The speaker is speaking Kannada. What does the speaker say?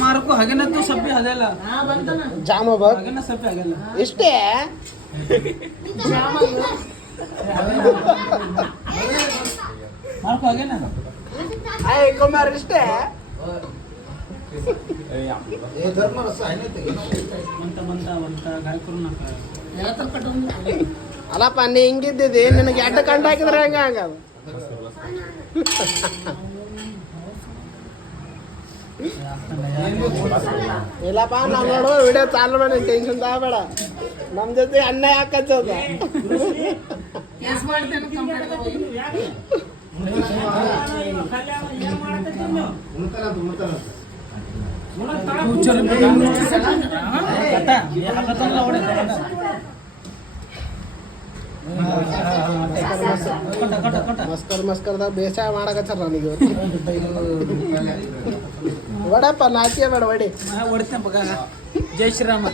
ಮಾರಕ್ಕೂ ಹಾಗೇನತ್ತು ಸಪ್ಪಿ ಅದೆಲ್ಲ ಜಾಮ ಬರ್ ಹಾಗೇನ ಸಪ್ಪಿ ಆಗಲ್ಲ ಇಷ್ಟೇ ಮಾರಕ್ಕೂ ಹಾಗೇನ आय कुमार इष्टे ಅಲ್ಲಪ್ಪ ನೀ ಹಿಂಗಿದ್ದಿದ್ದಿ ನಿನಗೆ ಎಡ್ಡ ಕಂಡು ಹಾಕಿದ್ರೆ ಹೆಂಗ ಹಂಗದು ಇಲ್ಲಪ್ಪ ನಾವು ನೋಡು ವಿಡಿಯೋ ಚಾಲು ಮಾಡಿ ಟೆನ್ಷನ್ ತಗೋಬೇಡ ನಮ್ಮ ಜೊತೆ ಅಣ್ಣ ಯಾಕಚ್ಚದ ಮಸ್ಕರ್ ಮಸ್ಕರ್ದಾಗ ಬೇಸಾಯ ಮಾಡಕತ್ತಾರ ನನಗೆ ಒಡಪ್ಪ ನಾಚಿಕೆ ಬೇಡ ಒಡಿ ಹೊಡಿತೇನೆ ಜೈ ಶ್ರೀರಾಮ